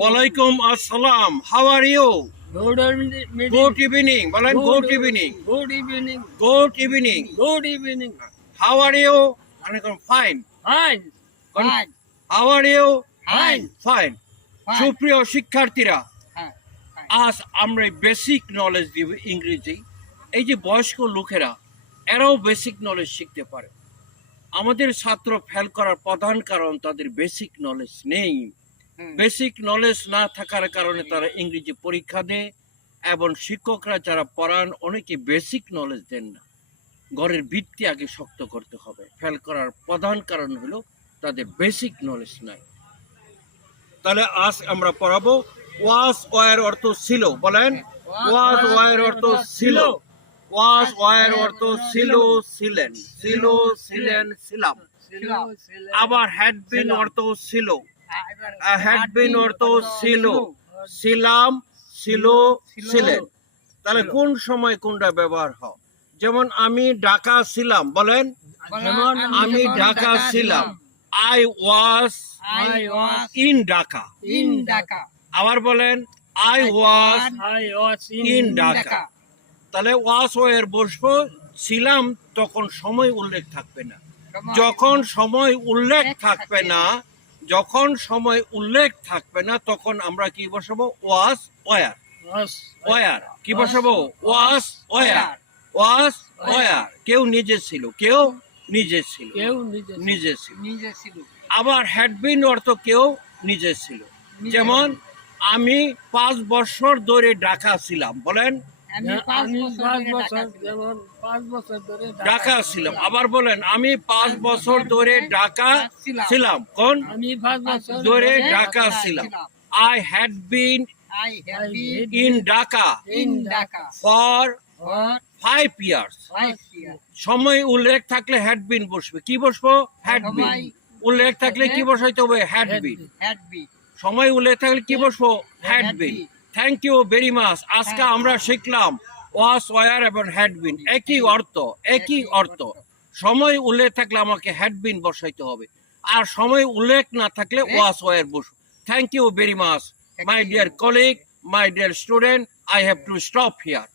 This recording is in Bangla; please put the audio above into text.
Walaikum assalam. How are you? Good evening. Good evening. Bolen good evening. Good evening. Good evening. Good evening. How are you? Alaikum fine. Fine. Fine. How are you? Fine. Fine. Fine. সুপ্রিয় শিক্ষার্থীরা, Fine. আজ আমরা বেসিক নলেজ দিব ইংরেজি। এই যে বয়স্ক লোকেরা এরাও বেসিক নলেজ শিখতে পারে। আমাদের ছাত্র ফেল করার প্রধান কারণ তাদের বেসিক নলেজ নেই। বেসিক নলেজ না থাকার কারণে তারা ইংরেজি পরীক্ষা দেয় এবং শিক্ষকরা যারা পড়ান অনেকে বেসিক নলেজ দেন না। ঘরের ভিত্তি আগে শক্ত করতে হবে। ফেল করার প্রধান কারণ হলো তাদের বেসিক নলেজ নাই। তাহলে আজ আমরা পড়াবো ওয়াজ ওয়ার অর্থ ছিল। বলেন ওয়াজ ওয়ার অর্থ ছিল। ওয়াজ ওয়ার অর্থ ছিল, ছিলেন, ছিল, ছিলেন, ছিলাম। আবার হ্যাড বিন অর্থ ছিল। হ্যাড বিন অর্থ ছিল, ছিলাম, ছিল, ছিলেন। তাহলে কোন সময় কোনটা ব্যবহার হয়? যেমন আমি ঢাকা ছিলাম। বলেন আমি ঢাকা ছিলাম। I was in Dhaka. In Dhaka. আবার বলেন I was I was in Dhaka. তাহলে was এর বসবো ছিলাম, তখন সময় উল্লেখ থাকবে না। যখন সময় উল্লেখ থাকবে না, যখন সময় উল্লেখ থাকবে না, তখন আমরা কি বসাবো? was where. where কি বসাবো? was where. was where কেউ নিজে ছিল, কেউ নিজে ছিল, কেউ নিজে ছিল। নিজে ছিল। আবার হ্যাড বিন অর্থ কেউ নিজে ছিল। যেমন আমি 5 বছর ধরে ঢাকা ছিলাম। বলেন আমি 5 বছর যেমন 5 বছর ধরে ঢাকা ছিলাম। আবার বলেন আমি 5 বছর ধরে ঢাকা ছিলাম। কোন আমি 5 বছর ধরে ঢাকা ছিলাম। I had been I have been in Dhaka in Dhaka for for 5 years. 5 years. সময় উল্লেখ থাকলে হ্যাড বিন বসবে। কি বসবো? Had been. উল্লেখ থাকলে কি বসাইতে হবে? Had been. Had been. সময় উল্লেখ থাকলে কি বসবো? Had been. Thank you very much. আজকে আমরা শিখলাম ওয়াস ওয়ার এবং হ্যাড বিন একই অর্থ, একই অর্থ। সময় উল্লেখ থাকলে আমাকে হ্যাড বিন বসাইতে হবে, আর সময় উল্লেখ না থাকলে ওয়াস ওয়ার বসবো। Thank you very much my dear colleague, my dear student. I have to stop here.